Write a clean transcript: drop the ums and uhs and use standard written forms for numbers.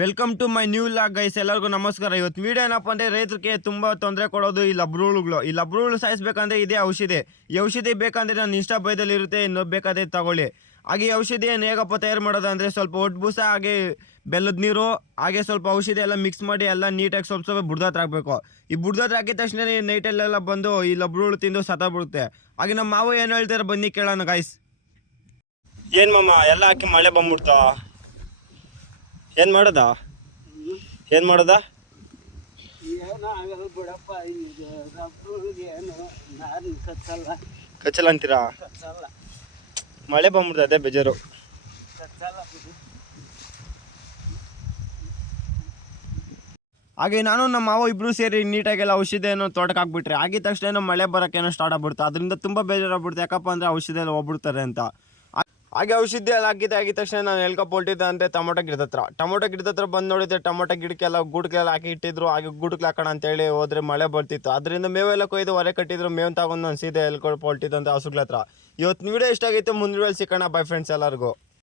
Welcome to my new vlog guys. ಎಲ್ಲರಿಗೂ ನಮಸ್ಕಾರ. ಇವತ್ತು ವಿಡಿಯೋ ಏನಪ್ಪ ಅಂದರೆ ರೈತರಿಗೆ ತುಂಬ ತೊಂದರೆ ಕೊಡೋದು ಈ ಲಬ್ರುಳುಗಳು. ಈ ಲಬ್ರುಳು ಸಾಯಿಸ್ಬೇಕಂದ್ರೆ ಇದೇ ಔಷಧಿ. ಈ ಔಷಧಿ ಬೇಕಂದರೆ ನಾನು ಇನ್ಸ್ಟಾ ಬೈದಲ್ಲಿ ಇರುತ್ತೆ, ಇನ್ನೊಬ್ಬ ಬೇಕಾದ್ರೆ ತಗೊಳ್ಳಿ. ಹಾಗೆ ಈ ಔಷಧಿಯನ್ನು ಹೇಗಪ್ಪ ತಯಾರು ಮಾಡೋದು ಅಂದರೆ ಸ್ವಲ್ಪ ಒಟ್ಟು ಬೂಸ, ಹಾಗೆ ಬೆಲ್ಲದ ನೀರು, ಹಾಗೆ ಸ್ವಲ್ಪ ಔಷಧಿ ಎಲ್ಲ ಮಿಕ್ಸ್ ಮಾಡಿ ಎಲ್ಲ ನೀಟಾಗಿ ಸ್ವಲ್ಪ ಬುಡ್ದತ್ರ ಹಾಕಬೇಕು. ಈ ಬುಡ್ದತ್ರ ಹಾಕಿದ ತಕ್ಷಣ ನೈಟಲ್ಲೆಲ್ಲ ಬಂದು ಈ ಲಬ್ರುಳು ತಿಂದು ಸತ್ತೋಗ್ಬಿಡುತ್ತೆ. ಹಾಗೆ ನಮ್ಮ ಮಾವು ಏನು ಹೇಳ್ತಾರೆ ಬನ್ನಿ ಕೇಳೋಣ ಗೈಸ್. ಏನು ಮಾಮ ಎಲ್ಲ ಹಾಕಿ ಮಳೆ ಬಂದ್ಬಿಡ್ತಾ, ಏನು ಮಾಡೋದಾ ಏನು ಮಾಡೋದಾ? ಕಚ್ಚಲ್ಲ ಅಂತೀರಾ? ಮಳೆ ಬಂದ್ಬಿಡ್ತದೆ, ಅದೇ ಬೇಜಾರು. ಹಾಗೆ ನಾನು ನಮ್ಮ ಮಾವ ಇಬ್ರು ಸೇರಿ ನೀಟಾಗೆಲ್ಲ ಔಷಧಿಯನ್ನು ತೋಟಕ್ಕೆ ಹಾಕ್ಬಿಟ್ರೆ ಆಗಿದ ತಕ್ಷಣ ಮಳೆ ಬರೋಕ್ಕೇನೋ ಸ್ಟಾರ್ಟ್ ಆಗ್ಬಿಡ್ತು. ಅದರಿಂದ ತುಂಬ ಬೇಜಾರಾಗ್ಬಿಡ್ತು. ಯಾಕಪ್ಪ ಅಂದರೆ ಔಷಧಿ ಎಲ್ಲ ಹೋಗ್ಬಿಡ್ತಾರೆ ಅಂತ. ಹಾಗೆ ಔಷಧಿ ಎಲ್ಲ ಆಗಿದ ತಕ್ಷಣ ನಾನು ಎಲ್ಕಪ್ಪ ಹೊಲ್ಟಿದ್ದೆ ಅಂದರೆ ಟೊಮೊಟೊ ಗಿಡದ ಹತ್ರ ಬಂದು ನೋಡಿದ್ರೆ ಟೊಮೊಟೊ ಗಿಡಕ್ಕೆಲ್ಲ ಗೂಡ್ಕೆಲ್ಲ ಹಾಕಿ ಇಟ್ಟಿದ್ರು. ಹಾಗೆ ಗೂಡ್ಗೆ ಹಾಕೋಣ ಅಂತೇಳಿ ಹೋದ್ರೆ ಮಳೆ ಬರ್ತಿತ್ತು. ಅದರಿಂದ ಮೇವೆಲ್ಲ ಕೊಯ್ದು ಹೊರೆ ಕಟ್ಟಿದ್ರು. ಮೇವು ತಗೊಂಡು ನಾನು ಸೀದೆ ಎಲ್ಕೊಳಪ್ಪ ಹೊಲ್ಟಿದ್ದಂತೆ ಹಸುಗಳ ಹತ್ರ. ಇವತ್ತು ವಿಡಿಯೋ ಇಷ್ಟ ಆಗಿತ್ತು. ಮುಂದಿನ ವಿಡಿಯೋಲಿ ಸಿಗೋಣ. ಬೈ ಫ್ರೆಂಡ್ಸ್ ಎಲ್ಲರಿಗೂ.